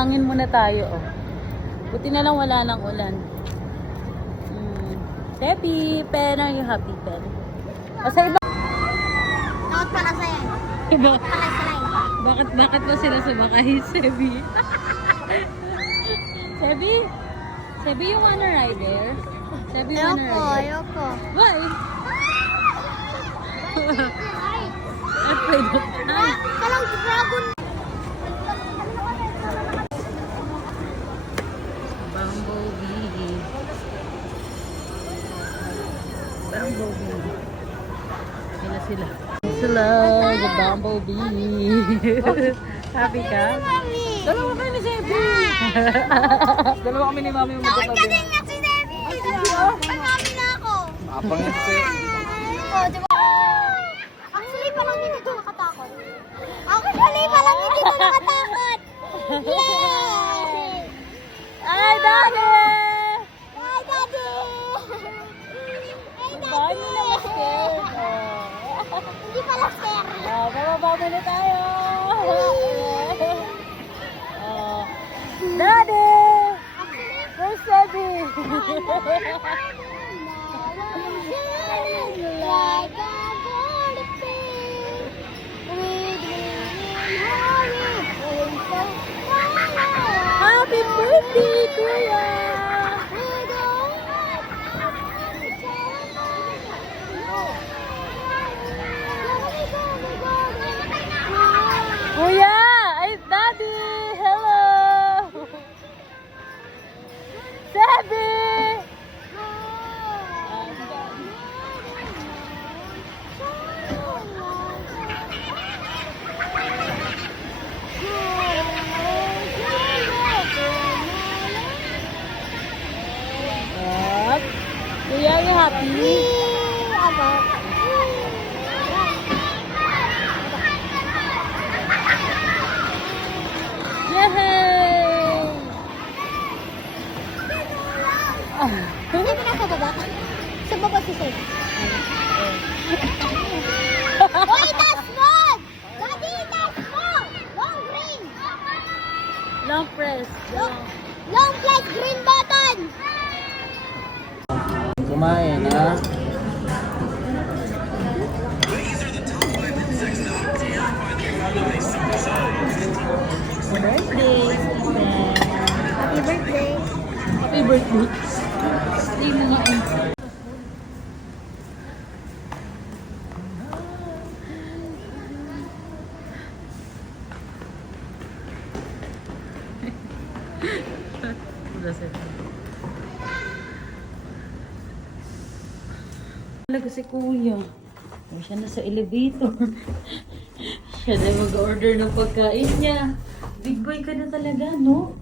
Hangin muna tayo, oh. Buti na lang wala nang ulan. Happy pen, are you happy pen? O sa iba... Takot pala sa'yo. Iba... Palay-palay. Bakit ba sila sumakay, Sebi? Sebi? Sebi, you wanna ride there? Sebi, you wanna ride there? Ayoko. Why? Afraid of heights. Kalang dragon. Bumblebee. Bumblebee. Sila sila. Sila, the bumblebee. Happy ka? Dalawa kami ni Sebi. Dalawa kami ni Mami yung Takot ka magkatabi. din nga si Debbie. May mami na ako. Apang yan si Oh, di ba? Actually, parang hindi ko nakatakot. Actually, parang hindi ko nakatakot. Yay! Ay, Daddy! Hi, Daddy! Hey, Bakit Daddy! mo naman scared? Hindi pala scary. Bababa muna tayo. Daddy! Where's Daddy? Like a golden fish with Happy birthday, Kuya! Kuya! Ay, Daddy! Hello! Sebi! Up. Kuya, are you happy? Yay! Hindi ko nasa baba. Sa baba si Sir. Hoy, taas mo! Daddy, taas mo! Long green! Long press. Long plus green button! Kumain, ha? Birthday! Happy birthday! Happy birthday! Stay mo nga eh. Talaga si Kuya. Siya na sa elevator. Siya na mag-order ng pagkain niya. Big boy ka na talaga, no?